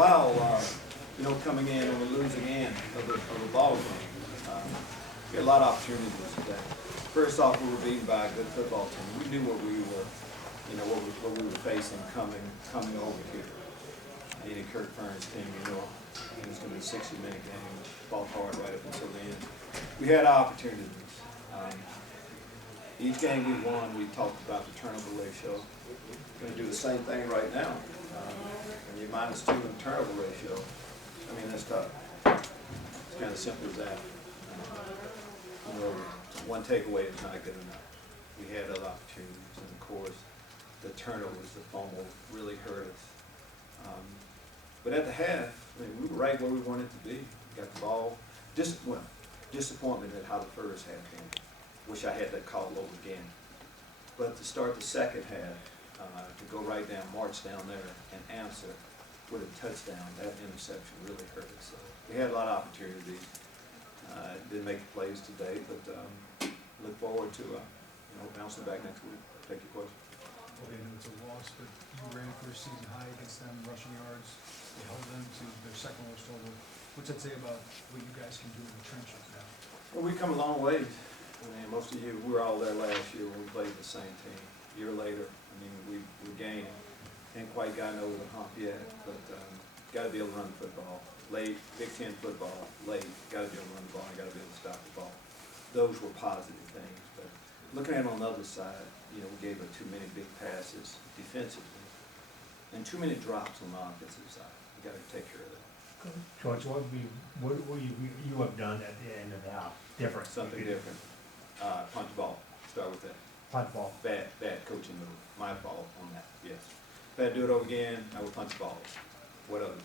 while, coming in on the losing end of the ball game. We had a lot of opportunities today. First off, we were beaten by a good football team. We knew what we were, what we were facing coming over here. Needed Kirk Fern's team, it was going to be a 60-minute game. Fought hard right up until the end. We had opportunities. Each game we won, we talked about the turnover ratio. We're going to do the same thing right now. When you're -2 in turnover ratio, that's tough. It's kind of simple as that. One takeaway is not good enough. We had other opportunities, and of course, the turnovers, the fumble, really hurt us. But at the half, we were right where we wanted to be. We got the ball. Disappointment at how the first half came. Wish I had that call over again. But to start the second half, to go right down, march down there, and answer with a touchdown, that interception really hurt us. So we had a lot of opportunities. Didn't make the plays today, but look forward to bouncing back next week. Take your question. Okay, I know it's a loss, but you ran for a season high against them, rushing yards. You held them to their second worst total. What's that say about what you guys can do in the trenches now? Well, we've come a long way. Most of you, we were all there last year when we played the same team. A year later, we're gaining. Ain't quite gotten over the hump yet, but got to be able to run the football. Late, Big Ten football, late, got to be able to run the ball, and got to be able to stop the ball. Those were positive things. But looking at it on the other side, we gave up too many big passes defensively, and too many drops on the offensive side. We got to take care of that. Coach, what will you have done at the end of the half different? Something different. Punt the ball. Start with that. Punt the ball. Bad coaching move. My fault on that. Yes. If I do it over again, I will punt the ball. What else?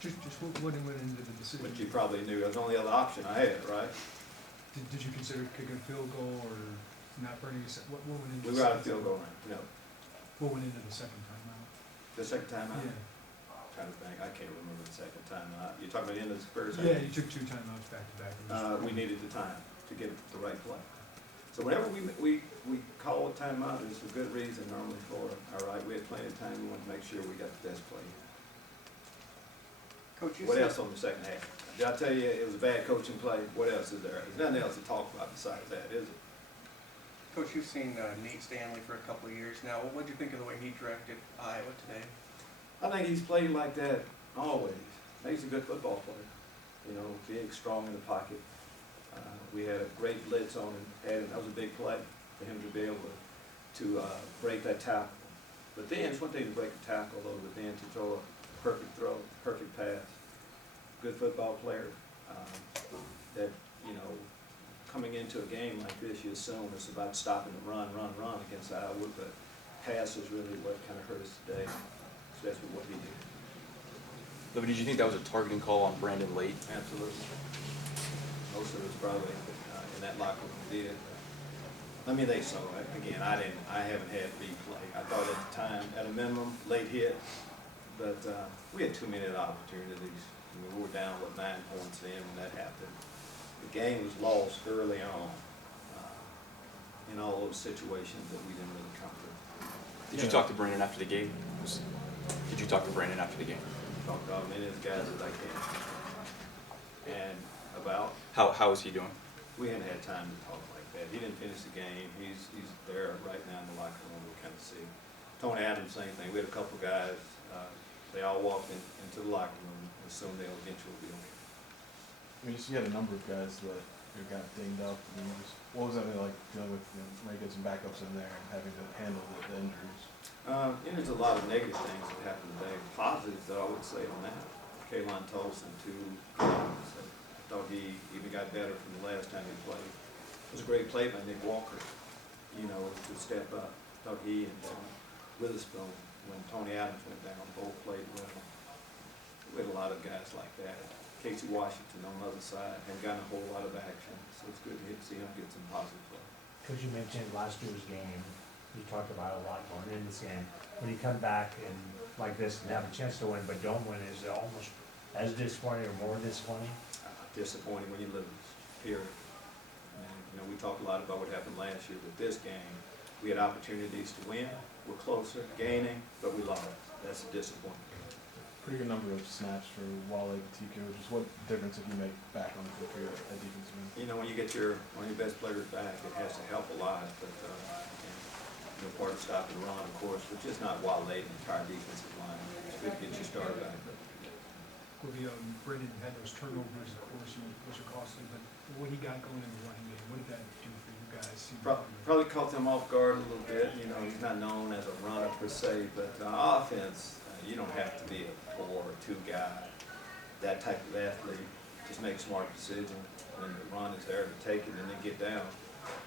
Just what went into the decision? But you probably knew that was the only other option I had, right? Did you consider kicking a field goal or not burning? What went into? We were out of field goal range. No. What went into the second time out? The second time out? Yeah. I'm trying to think. I can't remember the second time out. You're talking about the end of the first? Yeah, you took 2 timeouts back to back. We needed the time to get the right play. So whenever we call a timeout, it's a good reason normally for it. All right, we had plenty of time. We wanted to make sure we got the best play. Coach, what else on the second half? Did I tell you it was a bad coaching play? What else is there? There's nothing else to talk about besides that, is it? Coach, you've seen Nate Stanley for a couple of years now. What did you think of the way he directed Iowa today? I think he's played like that always. He's a good football player. Big, strong in the pocket. We had a great blitz on him. That was a big play for him to be able to break that tackle. But then it's one thing to break a tackle, though, but then to throw a perfect throw, perfect pass. Good football player. That coming into a game like this, you assume it's about stopping the run against Iowa, but pass is really what kind of hurt us today. So that's what he did. Lovie, did you think that was a targeting call on Brandon late? Absolutely. Most of us probably in that locker room did. Let me think so. Again, I haven't had big play. I thought at the time, at a minimum, late hit, but we had too many opportunities. We were down 9 points in when that happened. The game was lost early on in all those situations that we didn't really come through. Did you talk to Brandon after the game? Did you talk to Brandon after the game? Talked to as many of the guys as I can. And about how is he doing? We hadn't had time to talk like that. He didn't finish the game. He's there right now in the locker room. We kind of see. Tony Adams, same thing. We had a couple guys. They all walked into the locker room and assumed they'll eventually be okay. You had a number of guys that got dinged up. What was that like dealing with making some backups in there and having to handle the injuries? There's a lot of negative things that happened today. Positives that I would say on that. Kaylon Tolson, 2 games. I thought he even got better from the last time he played. It was a great play by Nick Walker, to step up. I thought he and Witherspoon, when Tony Adams went down, both played well. We had a lot of guys like that. Casey Washington on the other side hadn't gotten a whole lot of action, so it's good to see him get some positive play. Because you mentioned last year's game, you talked about a lot going in this game. When you come back and like this and have a chance to win but don't win, is it almost as disappointing or more disappointing? Disappointing when you lose, period. We talked a lot about what happened last year with this game. We had opportunities to win. We're closer, gaining, but we lost. That's a disappointment. pretty good number of snaps for Wale TQ. Just what difference did you make back on the field for your at defensive end? You know, when you get one of your best players back, it has to help a lot, but, and, you know, part of stopping the run, of course, but just not Wale, the entire defensive line. It's good to get you started back. Well, Brendan had those turnovers, of course, which are costly, but what he got going in the running game, what did that do for you guys? Probably caught them off guard a little bit. You know, he's not known as a runner per se, but offense, you don't have to be a 4 or 2 guy. That type of athlete, just make smart decisions. When the run is there to take it and then get down.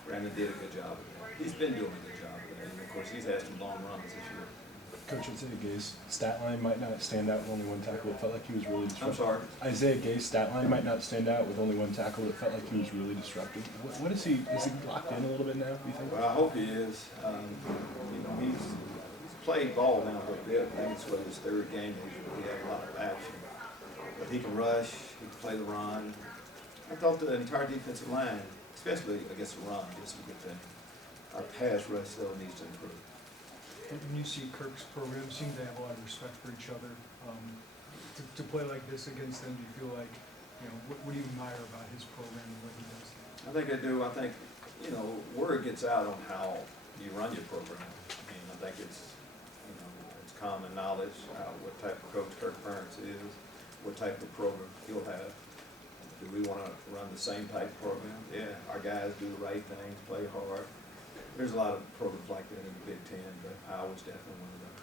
Brandon did a good job of that. He's been doing a good job of that. And of course, he's had some long runs this year. Coach, Isaiah Gay's stat line might not stand out with only one tackle. It felt like he was really disruptive. I'm sorry? Isaiah Gay's stat line might not stand out with only one tackle. It felt like he was really disruptive. What is he locked in a little bit now, do you think? Well, I hope he is. You know, he's played ball now a little bit. I think it's what his 3rd game. He had a lot of action. But he can rush, he can play the run. I thought the entire defensive line, especially against the run, did some good things. Our pass rush, though, needs to improve. When you see Kirk's program, seem to have a lot of respect for each other. To play like this against them, do you feel like, you know, what do you admire about his program and what he does? I think I do. I think, you know, word gets out on how you run your program. I mean, I think it's, you know, it's common knowledge what type of coach Kirk Ferentz is, what type of program he'll have. Do we want to run the same type of program? Yeah, our guys do the right things, play hard. There's a lot of programs like that in the Big Ten, but Iowa's definitely one of those.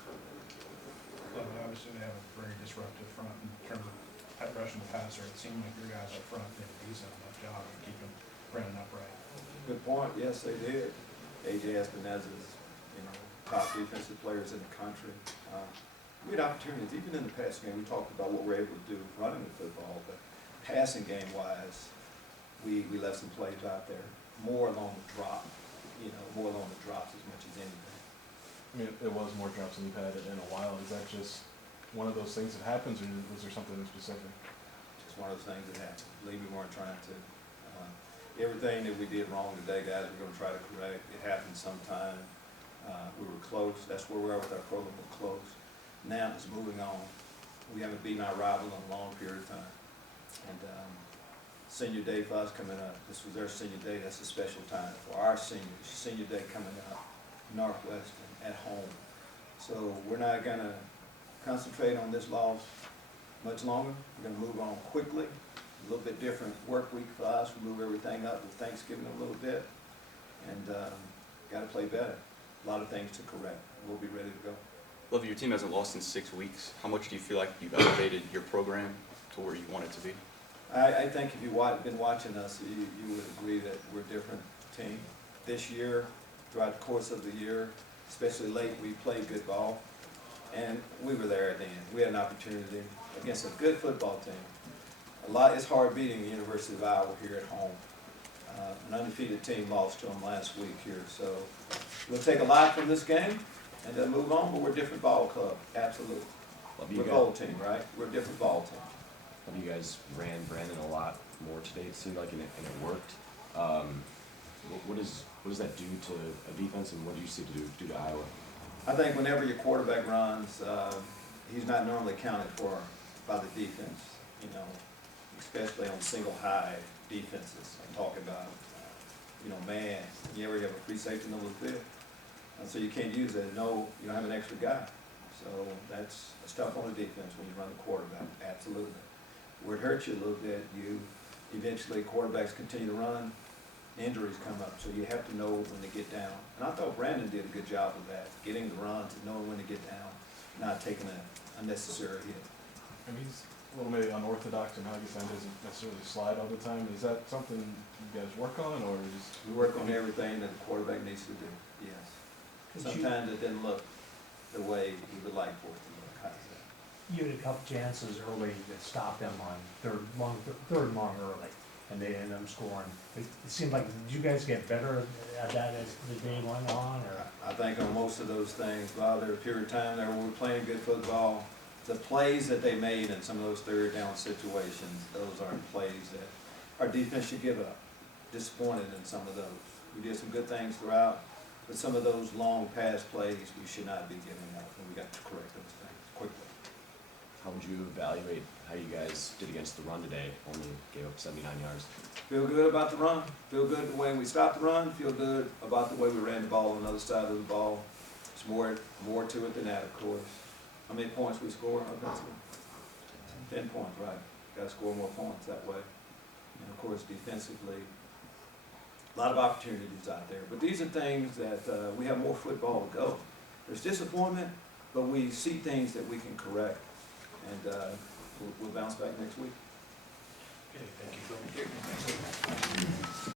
Well, obviously they have a very disruptive front in terms of rushing the passer. It seemed like your guys up front did a decent enough job of keeping Brennan upright. Good point. Yes, they did. A.J. Espinaza's, you know, top defensive players in the country. We had opportunities, even in the passing game. We talked about what we're able to do running the football, but passing game-wise, we left some plays out there, more along the drop. You know, more along the drops as much as anything. I mean, it was more drops than you've had in a while. Is that just one of those things that happens, or was there something specific? Just one of those things that happened. Believe we weren't trying to. Everything that we did wrong today, guys, we're going to try to correct. It happened sometime. We were close. That's where we are with our program. We're close. Now it's moving on. We haven't beaten our rival in a long period of time. And senior day for us coming up. This was their senior day. That's a special time for our seniors. Senior day coming up, Northwestern at home. So we're not going to concentrate on this loss much longer. We're going to move on quickly. A little bit different work week for us. We move everything up with Thanksgiving a little bit, and got to play better. A lot of things to correct. We'll be ready to go. Lovie, your team hasn't lost in 6 weeks. How much do you feel like you've elevated your program to where you want it to be? I think if you've been watching us, you would agree that we're a different team. This year, throughout the course of the year, especially late, we played good ball, and we were there at the end. We had an opportunity against a good football team. It's hard beating the University of Iowa here at home. An undefeated team lost to them last week here, so we'll take a lot from this game and then move on, but we're a different ball club, absolutely. We're a bowl team, right? We're a different ball team. You guys ran Brandon a lot more today, it seemed like, and it worked. What does that do to a defense, and what do you see to do to Iowa? I think whenever your quarterback runs, he's not normally counted for by the defense, you know, especially on single high defenses. I'm talking about, you know, man, you ever have a free safety in the middle of the field. And so you can't use it. No, you don't have an extra guy. So that's tough on the defense when you run the quarterback, absolutely. Where it hurts you a little bit, you eventually quarterbacks continue to run, injuries come up, so you have to know when to get down. And I thought Brandon did a good job of that, getting the runs and knowing when to get down, not taking an unnecessary hit. I mean, he's a little maybe unorthodox in how he doesn't necessarily slide all the time. Is that something you guys work on, or is we work on everything that the quarterback needs to do? Yes. Sometimes it didn't look the way he would like for it to look. How's that? You had a couple chances early that stopped them on third long early, and they ended up scoring. It seemed like, did you guys get better at that as the game went on, or? I think on most of those things, while there was a period of time there where we were playing good football, the plays that they made in some of those third down situations, those aren't plays that our defense should give up. Disappointed in some of those. We did some good things throughout, but some of those long pass plays we should not be giving up, and we got to correct those things quickly. how would you evaluate how you guys did against the run today? Only gave up 79 yards. Feel good about the run, feel good the way we stopped the run, feel good about the way we ran the ball on the other side of the ball. There's more to it than that, of course. How many points we score offensively? 10 points, right. Gotta score more points that way. And of course, defensively, a lot of opportunities out there. But these are things that we have more football to go. There's disappointment, but we see things that we can correct. And we'll bounce back next week. Okay, thank you.